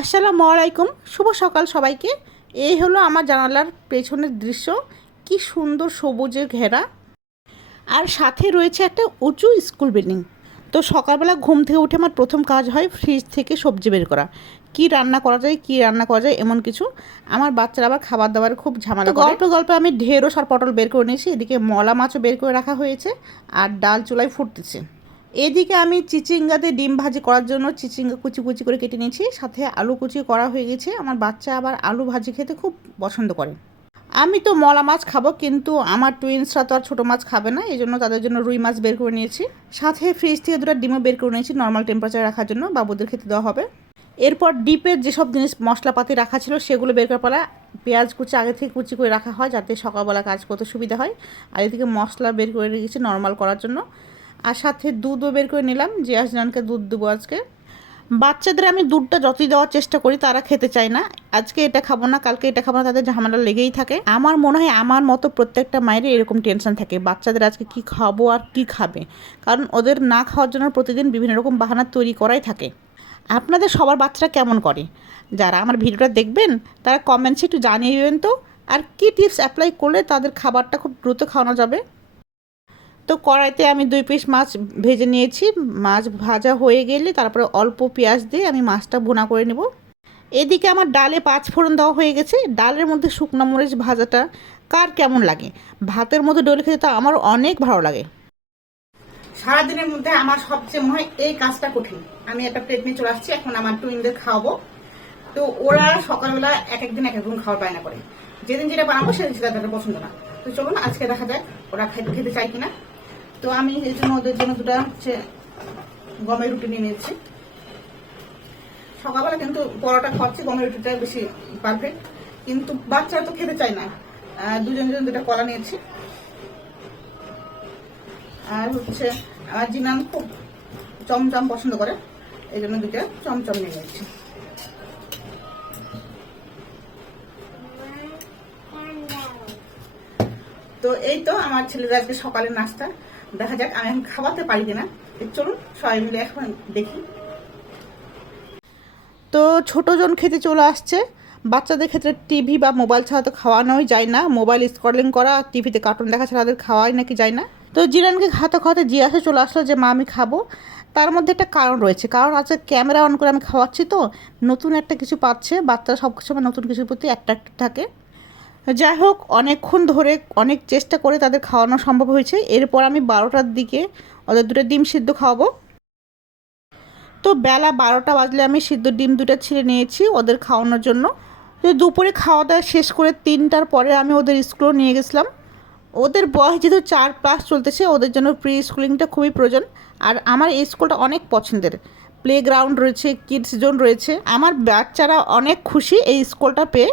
আসসালামু আলাইকুম শুভ সকাল সবাইকে। এই হলো আমার জানালার পেছনের দৃশ্য। কি সুন্দর সবুজে ঘেরা। আর সাথে রয়েছে একটা উঁচু স্কুল বিল্ডিং। তো সকালবেলা ঘুম থেকে উঠে আমার প্রথম কাজ হয় ফ্রিজ থেকে সবজি বের করা। কি রান্না করা যায় কি রান্না করা যায় এমন কিছু। আমার বাচ্চারা আবার খাবার দাবার খুব ঝামেলা। গল্প গল্পে আমি ঢেঁড়স আর পটল বের করে নিয়েছি। এদিকে মলা মাছও বের করে রাখা হয়েছে। আর ডাল চুলায় ফুটতেছে। এদিকে আমি চিচিঙ্গাতে ডিম ভাজি করার জন্য চিচিঙ্গা কুচি কুচি করে কেটে নিয়েছি, সাথে আলু কুচি করা হয়ে গেছে। আমার বাচ্চা আবার আলু ভাজি খেতে খুব পছন্দ করে। আমি তো মলা মাছ খাব, কিন্তু আমার টুইন্সরা তো আর ছোটো মাছ খাবে না এই জন্য তাদের জন্য রুই মাছ বের করে নিয়েছি। সাথে ফ্রিজ থেকে দুটো ডিমও বের করে নিয়েছি নর্মাল টেম্পারেচার রাখার জন্য, বাবুদের খেতে দেওয়া হবে। এরপর ডিপের যেসব জিনিস মশলাপাতি রাখা ছিল, সেগুলো বের করার পরে পেঁয়াজ কুচি আগে থেকে কুচি করে রাখা হয়, যাতে সকালবেলা কাজ করতে সুবিধা হয়। আর এদিকে মশলা বের করে রেখেছি নর্মাল করার জন্য। আর সাথে দুধও বের করে নিলাম, যে আসজানকে দুধ দেবো আজকে। বাচ্চাদের আমি দুধটা যতই দেওয়ার চেষ্টা করি, তারা খেতে চায় না। আজকে এটা খাব না, কালকে এটা খাব না, তাদের ঝামেলা লেগেই থাকে। আমার মনে হয় আমার মতো প্রত্যেকটা মায়ের এরকম টেনশন থাকে, বাচ্চাদের আজকে কি খাব আর কি খাবে। কারণ ওদের না খাওয়ার জন্য প্রতিদিন বিভিন্ন রকম বাহানা তৈরি করাই থাকে। আপনাদের সবার বাচ্চারা কেমন করে? যারা আমার ভিডিওটা দেখবেন, তারা কমেন্টসে একটু জানিয়ে দেবেন তো। আর কি টিপস অ্যাপ্লাই করলে তাদের খাবারটা খুব দ্রুত খাওয়ানো যাবে? তো কড়াইতে আমি দুই পিস মাছ ভেজে নিয়েছি। মাছ ভাজা হয়ে গেলে তারপরে অল্প পেঁয়াজ দিয়ে আমি মাছটা ভুনা করে নেব। এদিকে আমার ডালে পাঁচ ফোড়ন দেওয়া হয়ে গেছে। ডালের মধ্যে শুকনো মরিচ ভাজাটা কার কেমন লাগে? ভাতের মধ্যে ডোল খেতে তো আমার অনেক ভালো লাগে। সারাদিনের মধ্যে আমার সবচেয়ে মনে হয় এই কাজটা কঠিন। আমি একটা প্লেট নিয়ে চলে আসছি, এখন আমার টুইনদের খাওয়াবো। তো ওরা সকালবেলা এক একদিন এক একদিন খাওয়ার বায়না করে। যেদিন যেটা বানাবো সেদিন সেটা তাদের পছন্দ না। তো চলুন, আজকে দেখা যাক ওরা খেতে খেতে চায় কিনা। তো আমি এই জন্য ওদের জন্য দুটা হচ্ছে গমের রুটি নিয়ে নিয়েছি। সকালবেলা কিন্তু পরোটা খাওয়াচ্ছি, গমের রুটিটা বেশি পারফেক্ট কিন্তু বাচ্চারা তো খেতে চায় না। দুজন দুজন দুটা কলা নিয়েছি। আর হচ্ছে আমার জিনান খুব চমচম পছন্দ করে, এই জন্য দুটা চমচম নিয়ে নিচ্ছি তো এই তো আমার ছেলেরা আজকে সকালের নাস্তা। দেখা যাক আমি এখন খাওয়াতে পারি তো চলুন, সবাই মিলে এখন দেখি। তো ছোটজন খেতে চলে আসছে। বাচ্চাদের ক্ষেত্রে টিভি বা মোবাইল ছাড়া তো খাওয়ানোই যায় না। মোবাইল স্ক্রলিং করা, টিভিতে কার্টুন দেখা ছাড়া তাদের খাওয়াই নাকি যায় না। তো জিরানকে খাতে খাওয়াতে জিজ্ঞাসা চলে আসলো যে, মা, আমি খাব। তার মধ্যে একটা কারণ রয়েছে। কারণ আছে, ক্যামেরা অন করে আমি খাওয়াচ্ছি তো। নতুন একটা কিছু পাচ্ছে। বাচ্চারা সব নতুন কিছুর প্রতি অ্যাট্রাক্টেড থাকে। যাই হোক, অনেকক্ষণ ধরে অনেক চেষ্টা করে তাদের খাওয়ানো সম্ভব হয়েছে। এরপর আমি বারোটার দিকে ওদের দুটো ডিম সিদ্ধ খাওয়াবো। তো বেলা বারোটা বাজলে আমি সিদ্ধ ডিম দুটো ছিঁড়ে নিয়েছি ওদের খাওয়ানোর জন্য। দুপুরে খাওয়া দাওয়া শেষ করে তিনটার পরে আমি ওদের স্কুলে নিয়ে গেছিলাম। ওদের বয়স যেহেতু চার প্লাস চলতেছে, ওদের জন্য প্রি স্কুলিংটা খুবই প্রয়োজন। আর আমার এই স্কুলটা অনেক পছন্দের। প্লে গ্রাউন্ড রয়েছে কিডস জোন রয়েছে। আমার বাচ্চারা অনেক খুশি এই স্কুলটা পেয়ে।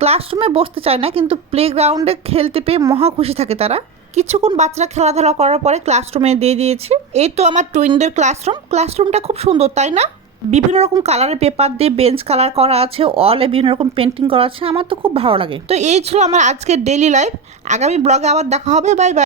ক্লাসরুমে বসতে চায় না, কিন্তু প্লে গ্রাউন্ডে খেলতে পেয়ে মহা খুশি থাকে তারা। কিছুক্ষণ বাচ্চারা খেলাধুলা করার পরে ক্লাসরুমে দিয়ে দিয়েছি। এই তো আমার টুইনদের ক্লাসরুম ক্লাসরুমটা খুব সুন্দর, তাই না? বিভিন্ন রকম কালারের পেপার দিয়ে বেঞ্চ কালার করা আছে অলে বিভিন্ন রকম পেন্টিং করা আছে, আমার তো খুব ভালো লাগে। তো এই ছিল আমার আজকের ডেলি লাইফ আগামী ব্লগে আবার দেখা হবে বাই বাই